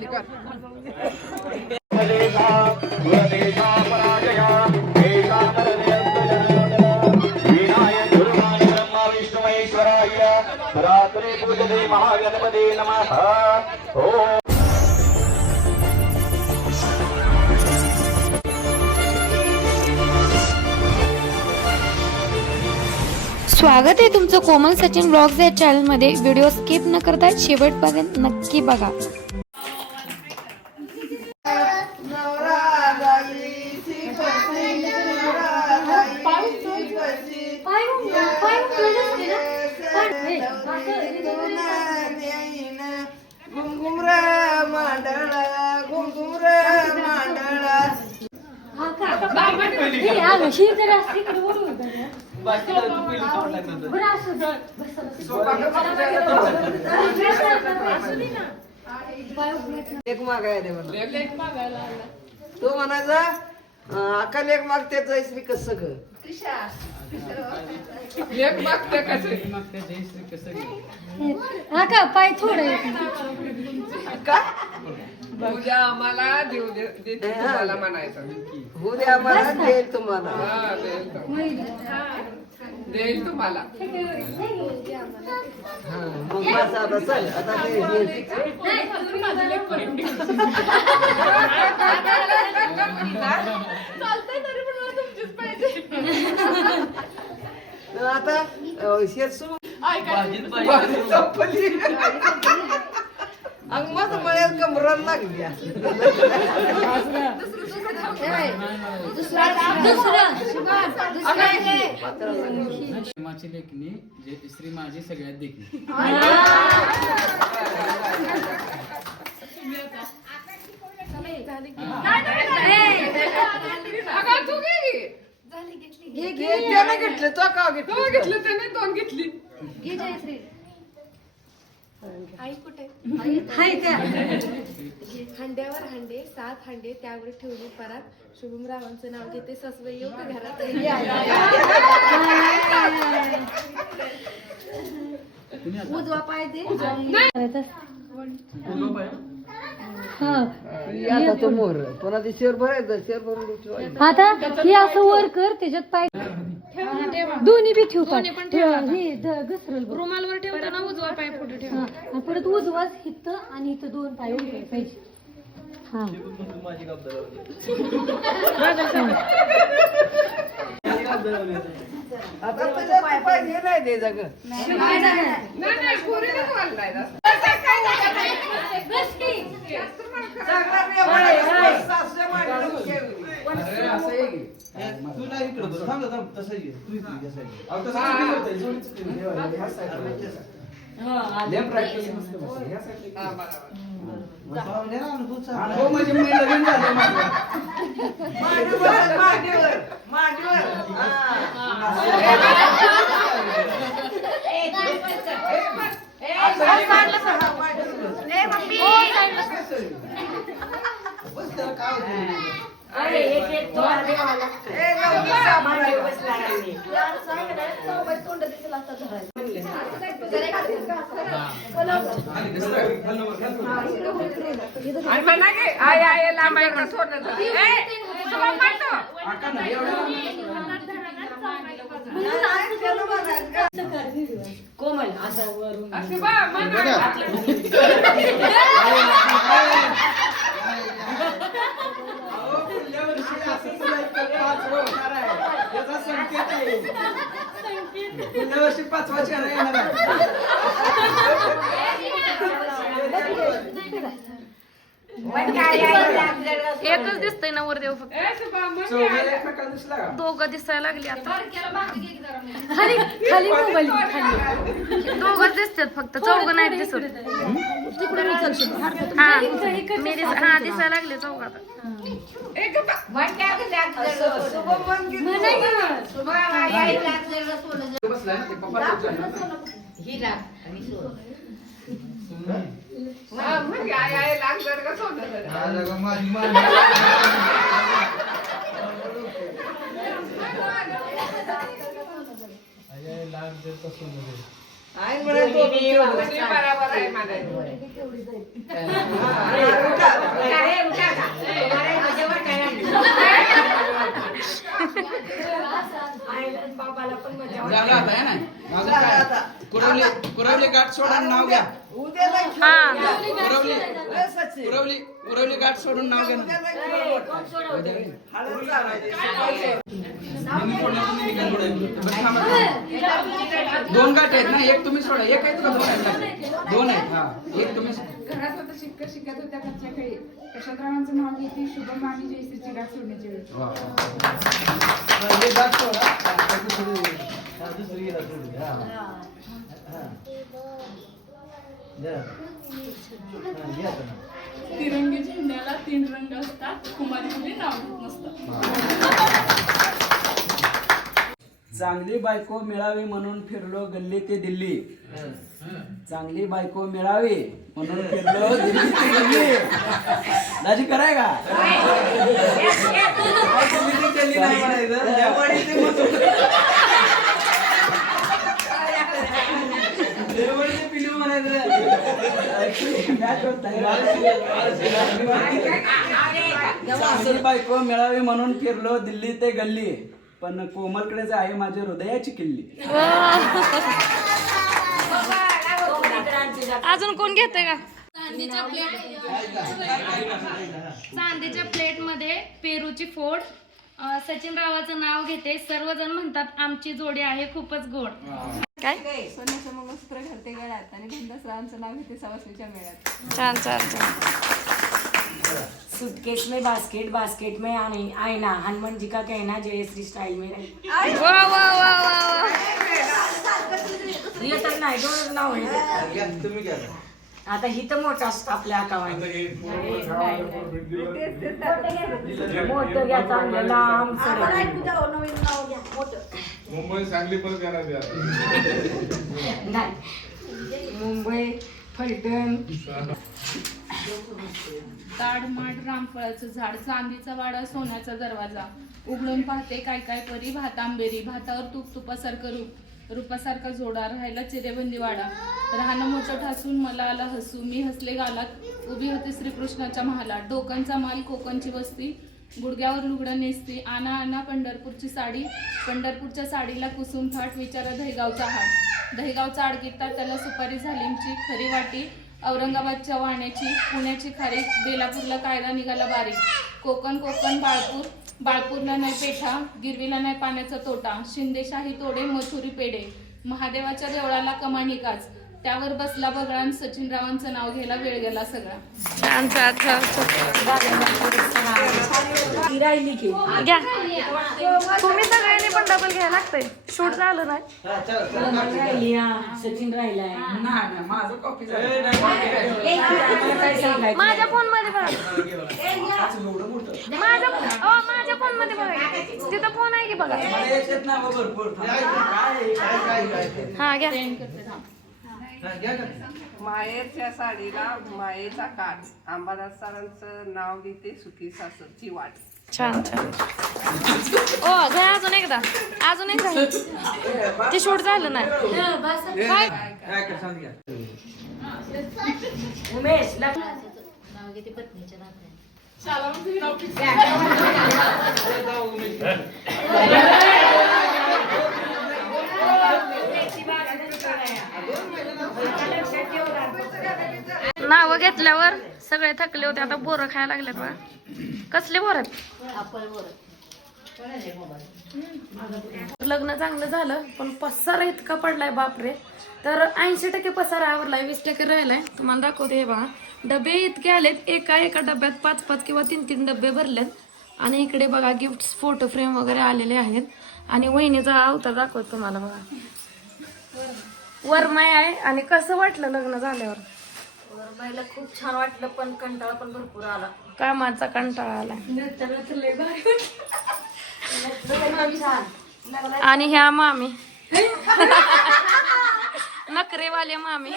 खाली कर. रात्री पूजते महागणपती नमः. ओम. स्वागत आहे तुमचं कोमल सचिन ब्लॉग्स या चॅनलमध्ये. व्हिडिओ स्किप न करता शेवटपर्यंत नक्की बघा. लेख मागायला तो म्हणायचा अक्का लेख मागते जयश्री कसं ग लेख मागते का पाय थोडं का उद्या आम्हाला देऊ देते तुम्हाला म्हणायचं उद्या आम्हाला देईल तुम्हाला देईल तुम्हाला मग बस आता चल आता आता शेत सुरू अंग माझं मळ्यात कमराला लागली माझी लेखणी जे श्री माझी सगळ्यात देखणी. घेतलं तो का घेतलं त्याने दोन घेतली आई कुठे हंड्यावर हंडे 7 हंडे त्यावर ठेवली परात. शुभम रावांचं नाव घेते ससवई येऊ का घरात. उजवा पाय दे. आता तो मोर पुन्हा ते शेर भरायचं शेर भरून आता हे असं वर कर त्याच्यात पाय दोन्ही बी ठेव घसरल रुमालवर ठेवताना उजवा पाय पुढे ठेव. परत उजवाच हिथं आणि इथं 2 पाय उभे पाहिजे. हा आता तुझ्या पाय घे नाही दे जाग कोमल असं वरून एकच दिसतंय ना वरदेव फक्त. दोघं दिसायला लागली आता. खाली खाली मोबाईल खाली दोघं दिसतात फक्त चौघं नाही दिसत. हा दिसायला लागले चौघ आता. बरोबर आहे माझा झालं आता आहे ना माझं काय कुरवली गाठ सोडून नाव घ्या. कुरवली गाठ सोडून नाव घ्या ना. दोन गाठ आहेत ना, एक तुम्ही सोडा. एक आहेत का दोन आहेत? दोन आहेत. हा, एक तुम्ही घरात होता शिकत होत्या कच्च्या खेळी यशोधरावांचं नाव घेते शुभम आणि जयश्रीची गाठ सोडण्याची वेळ. तिरंगी झेंड्याला 3 रंग असतात, कुमारी मुली नाव घेत नसतात. चांगली बायको मिळावी म्हणून फिरलो गल्ली ते दिल्ली. चांगली बायको मिळावी म्हणून फिरलो दिल्ली ते गल्ली. दाजी कराय का? चांगली बायको मिळावी म्हणून फिरलो दिल्ली ते गल्ली, पण कोमलकडेच आहे माझ्या हृदयाची किल्ली. अजून कोण घेते का? चांदीच्या प्लेट मध्ये पेरूची फोड. सचिन रावाचं नाव घेते. सर्वजण म्हणतात आमची जोडी आहे खूपच गोड. काय सोन्याचं मंगळसूत्र घालते गळ्यात आणि धनदासरावांचं नाव घेते सवासणीच्या मेळ्यात. छान छान छान. सूटकेस में बास्केट, बास्केट में आईना, हनुमान जी का कहना जयश्री स्टाइल में नहीं. वा वा वा वा. हे तर नाही दोन नाव आहे. आता ही तर मोठं असतं आपल्या अकाउंट. मोठं घ्या चांगलं लांब मुंबई सांगली पण करणार नाही. मुंबई फलटण. ताडमाड रामफळाचं झाड, चांदीचा वाडा, सोन्याचा दरवाजा. उघडून पाहते काय काय परी, भात आंबेरी. भातावर तूप, तुपासारखं रूप, रूपासारखा जोडा. राहायला चिरेबंदी वाडा. राहणं मोठं ठासून मला आला हसू. मी हसले गालात, उभी होते श्रीकृष्णाच्या महालात. डोकांचा माल, कोकणची वस्ती. गुडघ्यावर लुगडं नेसती. आना आना पंढरपूरची साडी. पंढरपूरच्या साडीला कुसुम थाट. विचारा दहीगावचा हाट. दहीगावचा आडगित्ता, त्याला सुपारी झालीमची खरी वाटी. औरंगाबादच्या वाण्याची, पुण्याची खारी. बेलापूरला कायदा निघाला बारीक. कोकण बाळपूर. बाळपूरला नाही पेठा, गिरवीला नाही पाण्याचा तोटा. शिंदेशाही तोडे, मथुरी पेढे. महादेवाच्या देवळाला कमानी काच. त्यावर बसला बगळान. सचिन रावांचं नाव घ्यायला वेळ गेला सगळा. छान छान छान. राहिली की घ्या तुम्ही सगळ्यांनी पण डबल घ्यायला लागतंय. शूट झालं नाही. राहिली. सचिन राहिलाय. नाही, माझं कॉपी काय सांगायचं? माझ्या फोन मध्ये बघा. माझ्या फोन मध्ये बघा. तिथं फोन आहे की बघा. भरपूर. हा घ्या. मायेच्या साडीला मायेचा काठ. अंबादास सरांचं नाव घेते सुखी सासरची वाट. छान छान. ओ घ्या अजून एकदा. अजून एकदा. ते शूट झालं नाही. उमेश नाव घेते पत्नीच्या नात्याने. नाव घेतल्यावर सगळे थकले होते. आता बोरं खायला लागलेत बघा. कसले बोरं? लग्न चांगलं झालं पण पसारा इतका पडलाय बापरे. तर 80% पसारा आवरलाय, 20% राहिलाय. तुम्हाला दाखवते हे बघा. डबे इतके आलेत. एका डब्यात 5 किंवा 3 डबे भरलेत. आणि इकडे बघा गिफ्ट, फोटो फ्रेम वगैरे आलेले आहेत. आणि वहिनीचा अवतार दाखवत तुम्हाला बघा. वरमाय आहे. आणि कसं वाटलं लग्न झाल्यावर? वरमाईला खूप छान वाटलं पण कंटाळा पण भरपूर आला. कामाचा कंटाळा आला. आणि ह्या मामी नखरेवाले मामी.